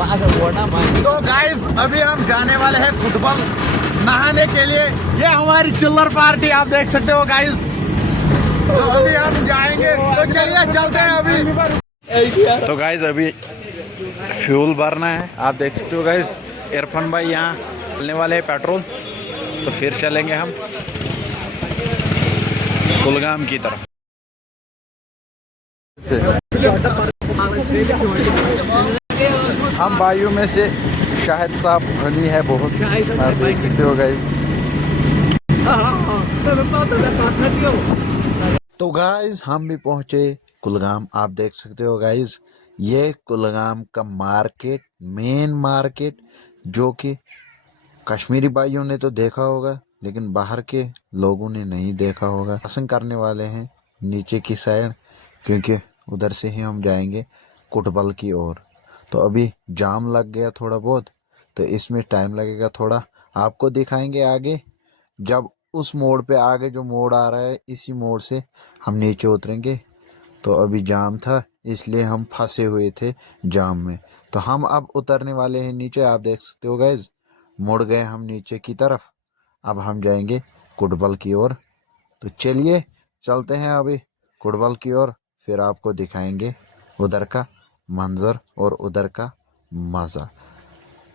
तो गाइस अभी हम जाने वाले हैं फुटबॉल नहाने के लिए। ये हमारी चिल्लर पार्टी आप देख सकते हो गाइस। तो अभी हम जाएंगे, तो चलिए चलते हैं अभी। तो गाइस अभी फ्यूल भरना है, आप देख सकते हो गाइस। इरफान भाई यहाँ डालने वाले हैं पेट्रोल, तो फिर चलेंगे हम कुलगाम की तरफ। हम भाइयों में से शाहिद साहब धनी है बहुत, आप देख सकते हो गाइस। तो गाइस हम भी पहुंचे कुलगाम, आप देख सकते हो गाइस। ये कुलगाम का मार्केट, मेन मार्केट, जो कि कश्मीरी भाइयों ने तो देखा होगा लेकिन बाहर के लोगों ने नहीं देखा होगा। पसंद करने वाले हैं नीचे की साइड, क्योंकि उधर से ही हम जाएंगे कुटबल की ओर। तो अभी जाम लग गया थोड़ा बहुत, तो इसमें टाइम लगेगा थोड़ा। आपको दिखाएंगे आगे, जब उस मोड़ पे आगे जो मोड़ आ रहा है इसी मोड़ से हम नीचे उतरेंगे। तो अभी जाम था इसलिए हम फंसे हुए थे जाम में। तो हम अब उतरने वाले हैं नीचे, आप देख सकते हो गाइस। मुड़ गए हम नीचे की तरफ, अब हम जाएंगे कुटबल की ओर। तो चलिए चलते हैं अभी कुटबल की ओर, फिर आपको दिखाएंगे उधर का मंजर और उधर का मज़ा।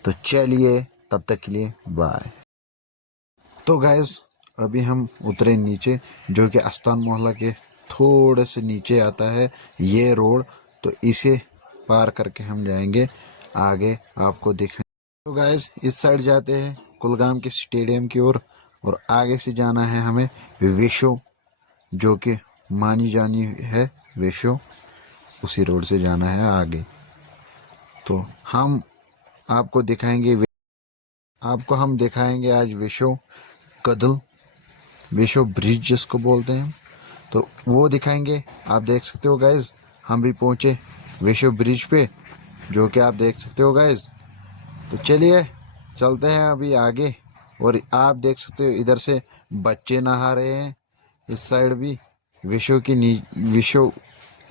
तो चलिए तब तक के लिए बाय। तो गाइस अभी हम उतरे नीचे, जो कि आस्तान मोहल्ला के थोड़े से नीचे आता है ये रोड। तो इसे पार करके हम जाएंगे आगे, आपको दिखाएंगे। तो गाइस इस साइड जाते हैं कुलगाम के स्टेडियम की ओर, और आगे से जाना है हमें वेशो, जो कि मानी जानी है वेशो, उसी रोड से जाना है आगे। तो हम आपको दिखाएंगे, आपको हम दिखाएंगे आज वेशो कदल, वेशो ब्रिज जिसको बोलते हैं, तो वो दिखाएंगे। आप देख सकते हो गाइज, हम भी पहुंचे वेशो ब्रिज पे, जो कि आप देख सकते हो गाइज। तो चलिए चलते हैं अभी आगे। और आप देख सकते हो इधर से बच्चे नहा रहे हैं, इस साइड भी विशो की विशो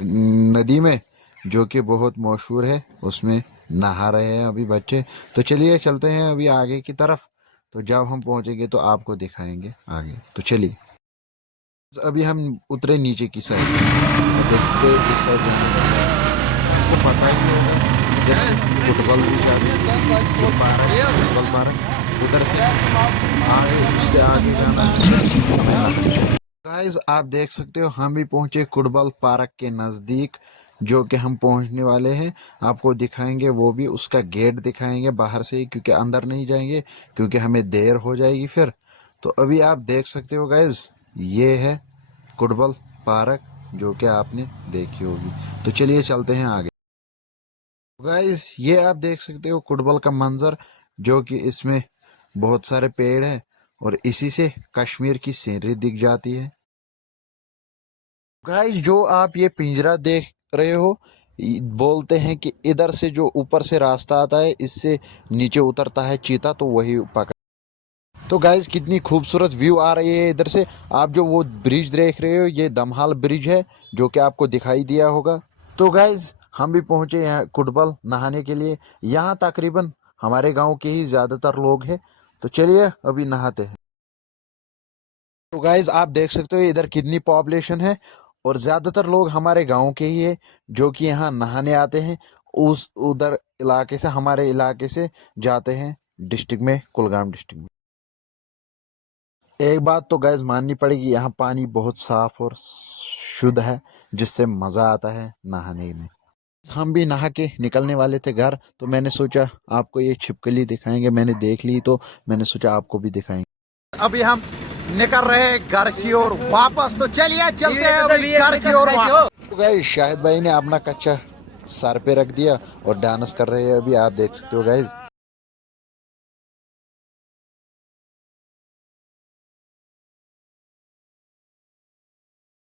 नदी में, जो कि बहुत मशहूर है, उसमें नहा रहे हैं अभी बच्चे। तो चलिए चलते हैं अभी आगे की तरफ। तो जब हम पहुंचेंगे तो आपको दिखाएंगे आगे। तो चलिए अभी हम उतरे नीचे की साइड, देख सकते हो इस साइड आपको पता ही होगा, इधर से फुटबॉल भी तो फुटबॉल पार्क उधर से आगे, उससे आगे जाना है। गाइस आप देख सकते हो हम भी पहुंचे फुटबॉल पार्क के नज़दीक, जो कि हम पहुंचने वाले हैं। आपको दिखाएंगे, वो भी उसका गेट दिखाएंगे बाहर से ही, क्योंकि अंदर नहीं जाएंगे क्योंकि हमें देर हो जाएगी फिर। तो अभी आप देख सकते हो गाइस, ये है फुटबॉल पार्क, जो कि आपने देखी होगी। तो चलिए चलते हैं आगे। गाइस ये आप देख सकते हो फुटबॉल का मंजर, जो कि इसमें बहुत सारे पेड़ हैं और इसी से कश्मीर की सीनरी दिख जाती है। गाइस जो आप ये पिंजरा देख रहे हो, बोलते हैं कि इधर से जो ऊपर से रास्ता आता है इससे नीचे उतरता है चीता, तो वही पकड़। तो गाइस कितनी खूबसूरत व्यू आ रही है इधर से। आप जो वो ब्रिज देख रहे हो, ये दमहाल ब्रिज है, जो कि आपको दिखाई दिया होगा। तो गाइस हम भी पहुंचे यहाँ फुटबॉल नहाने के लिए। यहाँ तकरीबन हमारे गांव के ही ज़्यादातर लोग हैं। तो चलिए अभी नहाते हैं। तो गाइज आप देख सकते हो इधर कितनी पॉपुलेशन है, और ज़्यादातर लोग हमारे गांव के ही है, जो कि यहाँ नहाने आते हैं। उस उधर इलाके से, हमारे इलाके से जाते हैं डिस्ट्रिक्ट में, कुलगाम डिस्ट्रिक्ट में। एक बात तो गाइज माननी पड़ेगी, यहाँ पानी बहुत साफ और शुद्ध है, जिससे मज़ा आता है नहाने में। हम भी नहा के निकलने वाले थे घर, तो मैंने सोचा आपको ये छिपकली दिखाएंगे। मैंने देख ली तो मैंने सोचा आपको भी दिखाएंगे। अभी हम निकल रहे हैं घर की ओर वापस। तो चलिए चलते हैं अभी घर की ओर वापस। तो गाइस शाहिद भाई ने अपना कच्चा सर पे रख दिया और डांस कर रहे हैं अभी, आप देख सकते हो गाइस।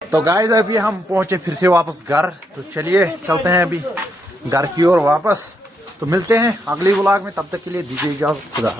तो गाइस अभी हम पहुंचे फिर से वापस घर। तो चलिए चलते हैं अभी घर की ओर वापस। तो मिलते हैं अगली व्लॉग में, तब तक के लिए दीजिए इजाजत, खुदा।